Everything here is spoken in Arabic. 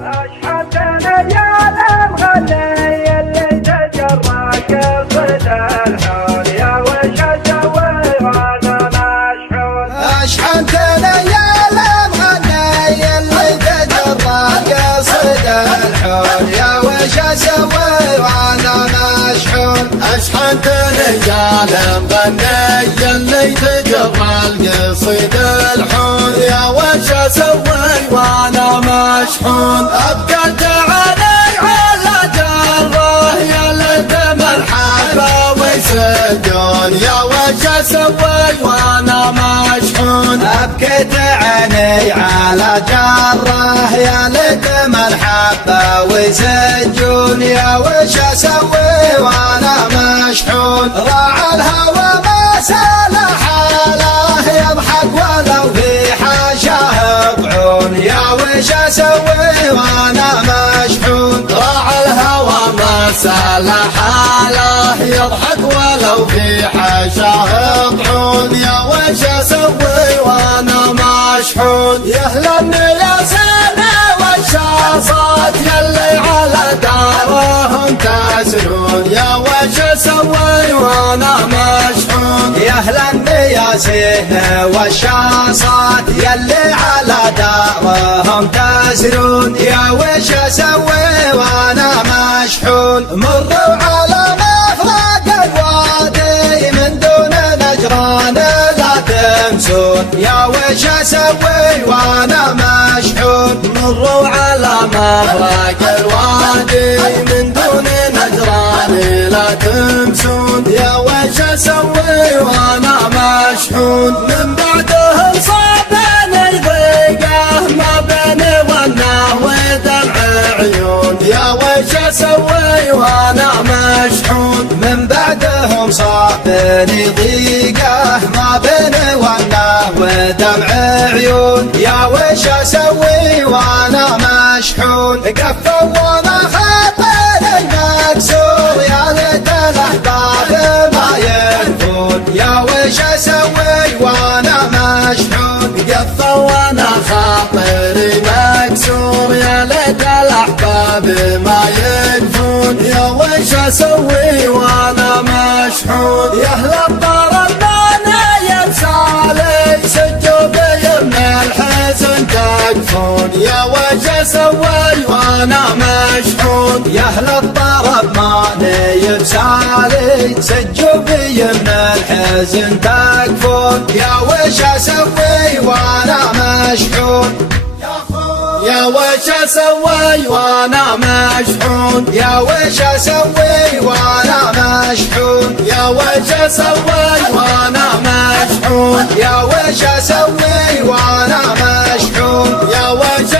أشحنتنا يا المغني اللي تجرى قصد الحول يا وش اسوي وانا مشحون. أشحنتنا يا المغني اللي تجرى قصد الحول يا وش اسوي وانا مشحون. أشحنتنا يا المغني اللي تجرى القصيد الحول يا وش اسوي وانا مشحون. ابقيت علي على جره يا لدم الحبه ويسجون يا وش اسوي وانا مشحون. أبكيت عيني على جره يا لدم الحبه ويسجون يا وش اسوي وانا مشحون. راعى الهوى ما سال حاله يضحك ولو في حاشاه طعون يا وش اسوي وانا مشحون. راعى الهوى ما سال حاله يضحك ولو في حاشاه طعون يا وش اسوي وانا مشحون. يهلا يا سنة والشاصات يلي على دارهم تسرون يا وش اسوي وانا مشحون. يهلا يا سنة والشاصات يلي على دارهم تسرون يا وش اسوي وانا مشحون. مروا على مفرق الوادي من دون نجران لا تنسون يا وش اسوي وانا مشحون. مروا على مفرق الوادي من دون نجران لا تنسون يا وش اسوي وانا مشحون. من بعدهم صابني ضيقه ما بيني والنه ودمع عيون يا وش اسوي وانا مشحون. من بعدهم صابني ضيقه ما بيني والنه ودمع عيون يا وش اسوي وانا مشحون. قفوا وانا خاطر المكسور يا ليت الاحباب ما يلفون يا وش اسوي وانا مشحون. قفوا وانا خاطري مكسور يا ليت الاحباب ما يلفون يا وش اسوي وانا مشحون. يا اهل الطرب يا سالي سجوا بي من الحزن تكفون يا وش اسوي وانا مشحون. يا اهل الطرب ماني بسالي سجوا بي من الحزن تكفون يا وش اسوي وانا مشحون. يا وش اسوي وانا مشحون. يا وش اسوي وانا مشحون. يا وش اسوي وانا مشحون. يا وش اسوي وانا مشحون. يا وش